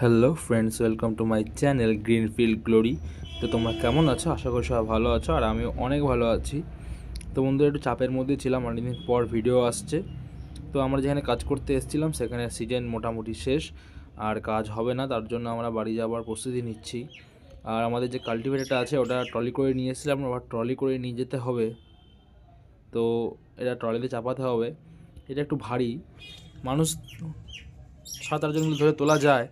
Hello friends, welcome to my channel greenfield glory. তো তোমরা কেমন আছো? আশা করি সবাই ভালো আছো, আর আমিও অনেক ভালো আছি। তো বন্ধুরা, একটু চাপের মধ্যে ছিলাম, অনেকদিন পর ভিডিও আসছে। তো আমরা যেখানে কাজ করতে এসেছিলাম সেখানে সিজন মোটামুটি শেষ, আর কাজ হবে না, তার জন্য আমরা বাড়ি যাওয়ার প্রস্তুতি নিচ্ছি। আর আমাদের যে কাল্টিভেটারটা আছে ওটা ট্রলি করে নিয়ে এসেছিলাম, আবার ট্রলি করে নিয়ে যেতে হবে। তো এটা ট্রলিতে চাপাতে হবে। এটা একটু ভারী, মানুষ 7-8 জন ধরে তোলা যায়,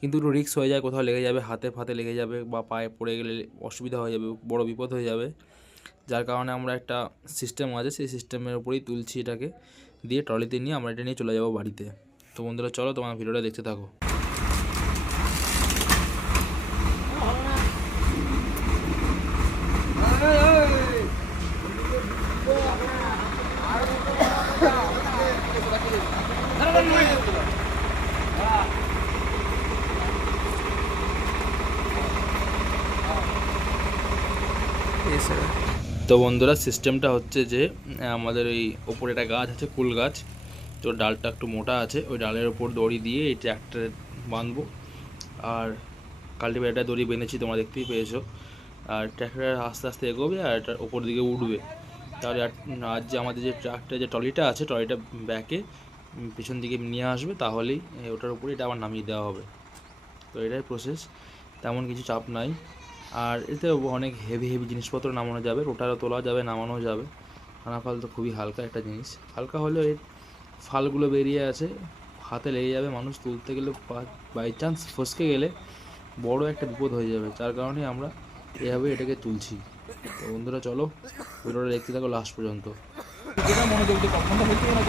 কিন্তু একটু রিস্ক হয়ে যায়, কোথাও লেগে যাবে, হাতে ফাতে লেগে যাবে বা পায়ে পড়ে গেলে অসুবিধা হয়ে যাবে, বড় বিপদ হয়ে যাবে। যার কারণে আমরা একটা সিস্টেম আছে, সেই সিস্টেমের উপরেই তুলছি এটাকে, দিয়ে ট্রলিতে নিয়ে আমরা এটা নিয়ে চলে যাবো বাড়িতে। তো বন্ধুরা, চলো তোমার ভিডিওটা দেখতে থাকো। তো বন্ধুরা, সিস্টেমটা হচ্ছে যে আমাদের এই ওপরে একটা গাছ আছে, কুল গাছ। তো ডালটা একটু মোটা আছে, ওই ডালের ওপর দড়ি দিয়ে এই ট্র্যাক্টরে বাঁধবো। আর কাল্টিভেটার দড়ি বেঁধেছি, তোমরা দেখতেই পেয়েছো। আর ট্র্যাক্টর আস্তে আস্তে এগোবে আর এটার ওপর দিকে উঠবে। তাহলে আর যে আমাদের যে ট্রাক্টর যে ট্রলিটা আছে, ট্রলিটা ব্যাকে পিছন দিকে নিয়ে আসবে, তাহলেই ওটার উপরে এটা আবার নামিয়ে দেওয়া হবে। তো এটাই প্রসেস, তেমন কিছু চাপ নাই। আর এতে অনেক হেভি হেভি জিনিসপত্র নামানো যাবে, রোটারও তোলা যাবে, নামানো যাবে। ফাল তো খুবই হালকা একটা জিনিস, হালকা হলেও এর ফালগুলো বেরিয়ে আছে, হাতে লেগে যাবে, মানুষ তুলতে গেলে বাই চান্স ফসকে গেলে বড় একটা বিপদ হয়ে যাবে। যার কারণে আমরা এভাবে এটাকে তুলছি। তো বন্ধুরা, চলো ভিডিওটা দেখতে থাকো লাস্ট পর্যন্ত। মনোযোগ দিয়ে কখনো হইতে না।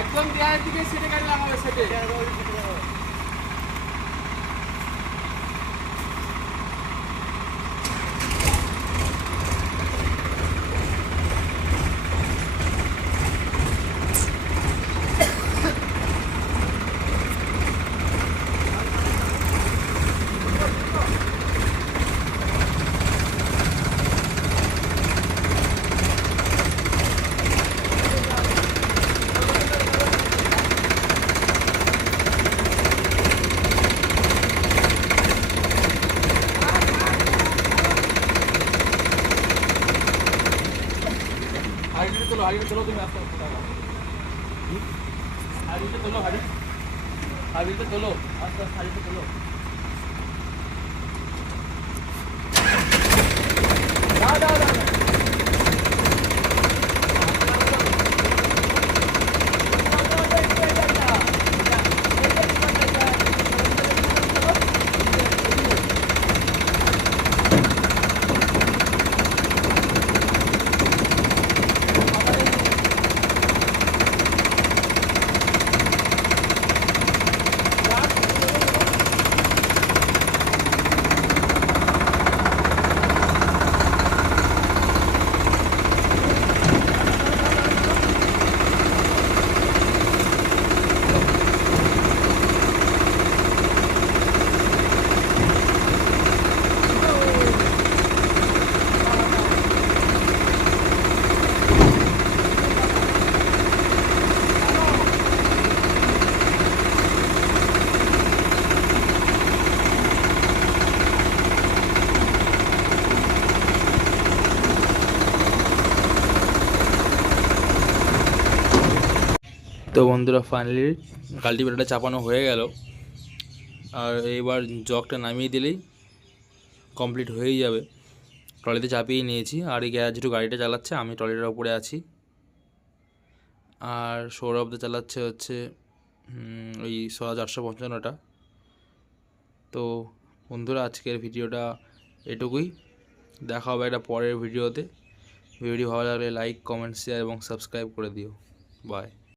একদম দেয়ালের দিকে সেটে গাড়ি লাগাবে, সেটে আগে চলো, তুমি আস্তে আস্তে হাবিলটা তোলো, হাবিলটা তোলো, আস্তে আস্তে হাবিলটা তোলো। দাও দাও দাও দাও। তো বন্ধুরা ফাইনালি কাল্টিভেটারটা চাপানো হয়ে গেল, আর এইবার জগটা নামিয়ে দিলেই কমপ্লিট হয়েই যাবে। ট্রলিতে চাপিয়ে নিয়েছি, আর এই গ্যারেজ যেটু গাড়িটা চালাচ্ছে, আমি ট্রলিটার উপরে আছি, আর সৌরভদা চালাচ্ছে হচ্ছে ওই 455টা। তো বন্ধুরা আজকের ভিডিওটা এটুকুই, দেখা হবে একটা পরের ভিডিওতে। ভিডিও ভালো লাগলে লাইক, কমেন্ট, শেয়ার এবং সাবস্ক্রাইব করে দিও। বাই।